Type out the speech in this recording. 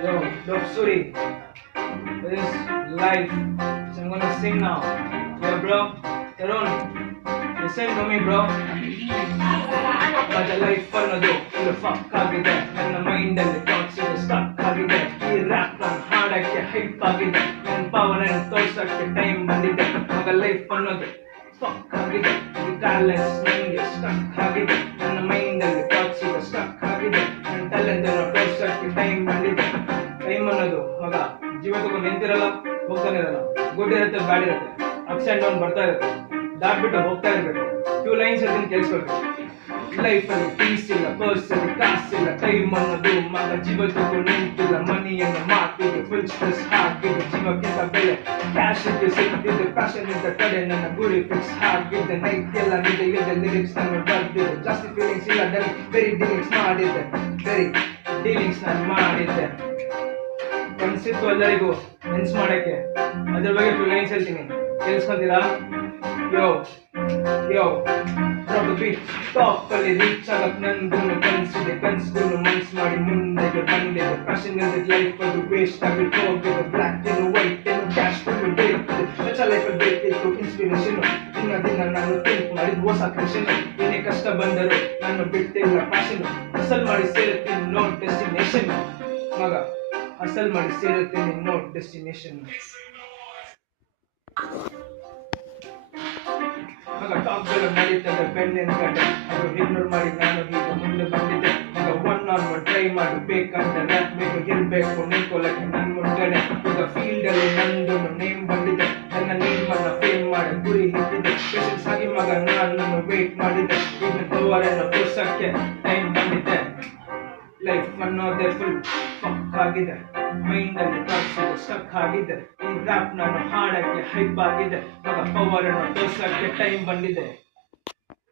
Yo, Dope Suri, this is live. So I'm gonna sing now. Yo, bro, Tarun, listen to me, bro. But life ಅನ್ನೋದು full fuck ಆಗಿದೆ. ನನ್ನ mind ಅಲ್ಲಿ thoughts ಇದು stuck ಆಗಿದೆ. ಈ rap ನನ್ನ ಹಾಡಕ್ಕೆ hype ಆಗಿದೆ. ನನ್ನ ಪವರನ್ನು ತೋರ್ಸಕ್ಕೆ ಟೈಮ್ ಬಂದಿದೆ. ಮಗ ಲೈಫ್ ಅನ್ನೋದು ಫಕ್ ಆಗಿದೆ. ಈ ಟ್ಯಾಲೆಂಟ್ಸ್ ನನಗೆ ಸ್ಟಕ್ ಆಗಿದೆ. ನನ್ನ ಮೈಂಡ್ ಅಲ್ಲಿ ಥಾಟ್ಸ್ ಇದು ಸ್ಟಕ್ ಆಗಿದೆ. ನನ್ನ ಟ್ಯಾಲೆಂಟ್ ಅನ್ನು ತೋರ್ಸಕ್ಕೆ ಟೈಮ್ ಬಂದಿದೆ. ಟೈಮ್ ಅನ್ನೋದು ಮಗ ಜೀವ ತಗೊಂಡು ನಿಂತಿರಲ್ಲ, ಹೋಗ್ತಾನೆ ಇರಲ್ಲ. ಗುಡ್ ಇರುತ್ತೆ, ಬ್ಯಾಡ್ ಇರುತ್ತೆ, ಅಪ್ಸ್ ಅಂಡ್ ಡೌನ್ ಬರ್ತಾ ಇರುತ್ತೆ. ದಾಟ್ಬಿಟ್ಟು ಹೋಗ್ತಾ ಇರಬೇಕು. ಫ್ಯೂ ಲೈನ್ಸ್ ಅದನ್ನು ಕೇಳಿಸ್ಕೊಳ್ಬೇಕು. ಲೈಫ್ ಅಲ್ಲಿ ಪೀಸ್ ಇಲ್ಲ, ಪರ್ಸ್ ಅಲ್ಲಿ ಕಾಸಿಲ್ಲ, ಟೈಮ್ ಅನ್ನೋದು ಮಗ ಜೀವ ತಗೊಂಡು ನಿಂತಿಲ್ಲ. ಮನಿಯನ್ನು ಮಾತಿಗೆ ಫುಲ್ ಸ್ಟ್ರೆಸ್ ಹಾಕಿದೆ. ಜೀವಕ್ಕಿಂತ ಬೆಲೆ ಕ್ಯಾಶ್ ಇದ್ದು ಸಿಗ್ತಿದ್ದು, ಪ್ಯಾಷನ್ ಇದ್ದ ಕಡೆ ನನ್ನ ಗುರಿ ಫಿಕ್ಸ್ ಆಗಿದ್ದೆ. ನೈಟ್ ಎಲ್ಲ ನಿದ್ದೆ ಇದೆ, ಲಿರಿಕ್ಸ್ ನಾನು ಬರ್ದಿದ್ದೆ. ಜಾಸ್ತಿ ಫೀಲಿಂಗ್ಸ್ ಇಲ್ಲ, ನನಗೆ ವೆರಿ ಡೀಲಿಂಗ್ಸ್ ಮಾಡಿದ್ದೆ. ವೆರಿ ಡೀಲಿಂಗ್ಸ್ ನಾನು ಮಾಡಿದ್ದೆ. ಕನ್ಸಿತ್ತು ಎಲ್ಲರಿಗೂ ನೆನ್ಸ್ ಮಾಡಕ್ಕೆ. ಅದ್ರ ಬಗ್ಗೆ ಫುಲ್ ಲೈನ್ಸ್ ಹೇಳ್ತೀನಿ, ಕೇಳಿಸ್ಕೊಂತೀರಾ? ಯೋ ಯೋ ಟಾಪ್ ಅಲ್ಲಿ ರೀಚ್ ಆಗಕ್ ನನ್ಗೂನು ಕನ್ಸಿದೆ. ಕನ್ಸ್ಗೂನು ಮನ್ಸ್ ಮಾಡಿ ಮುಂದೆಗೆ ಬಂದಿದೆ. ಫ್ಯಾಷನ್ ಇಲ್ದಿದ್ ಲೈಫ್ ಅದು ವೇಸ್ಟ್ ಆಗಿ ಹೋಗಿದೆ. ಬ್ಲ್ಯಾಕ್ ಏನು ವೈಟ್ ಏನು ಕ್ಯಾಶ್ ಫುಲ್ ಬೇಕಿದೆ. ಹೊಸ ಲೈಫಲ್ಲಿ ಬೇಕಿತ್ತು ಇನ್ಸ್ಪಿರೇಷನ್. ದಿನ ದಿನ ನಾನು ಥಿಂಕ್ ಮಾಡಿದ್ ಹೊಸ ಕ್ರಿಷನ್. ಏನೇ ಕಷ್ಟ ಬಂದರೂ ನಾನು ಬಿಟ್ಟಿಲ್ಲ ಫ್ಯಾಷನ್. ಹಸಲ್ ಮಾಡಿ ಸೇರುತ್ತೀನಿ ನೋ ಡೆಸ್ಟಿನೇಷನ್. ಮಗ ಹಸಲ್ ಮಾಡಿ ಸೇರುತ್ತೀನಿ ನೋ ಡೆಸ್ಟಿನೇಷನ್. ಮಗ ಟಾಪ್ಗಳು ನಡೀತದೆ ಬೆನ್ನಿನ ಕಡೆ. ಅದು ಇಗ್ನೋರ್ ಮಾಡಿ ನಾನು ಈಗ ಮುಂದೆ ಬಂದಿದ್ದೆ. ಮಗ ಒನ್ ಆನ್ ಒನ್ ಟ್ರೈ ಮಾಡಿ ಬೇಕಂತ ರ್ಯಾಪ್ ಬೇಕು ಇರ್ಬೇಕು ನಿಂತ್ಕೊಳ್ಳಕ್ಕೆ ನನ್ನ ಮುಂದೆನೆ. ಈಗ ಫೀಲ್ಡ್ ಅಲ್ಲಿ ನಂದು ನೇಮ್ ಬಂದಿದೆ. ನನ್ನ ನೇಮನ್ನ ಫೇಮ್ ಮಾಡಿ ಗುರಿ ಹಿಟ್ಟಿದೆ. ಪೇಷನ್ಸ್ ಆಗಿ ಮಗ ನಾನು ವೇಟ್ ಮಾಡಿದ್ದೆ. ಈಗ ಪವರನ್ನು ತೋರ್ಸಕ್ಕೆ ಟೈಮ್ ಬಂದಿದೆ. ಲೈಫ್ ಅನ್ನೋದೇ ಫುಲ್ ಫಕ್ ಆಗಿದೆ. ಮೈಂಡ್ ಅಲ್ಲಿ ಥಾಟ್ಸ್ ಸ್ಟಕ್ ಆಗಿದೆ. ಈ ರ್ಯಾಪ್ ನಾನು ಹಾಡಕ್ಕೆ ಹೈಪ್ ಆಗಿದೆ. ಮಗ ಪವರ್ ಅನ್ನು ತೋರ್ಸಕ್ಕೆ ಟೈಮ್ ಬಂದಿದೆ.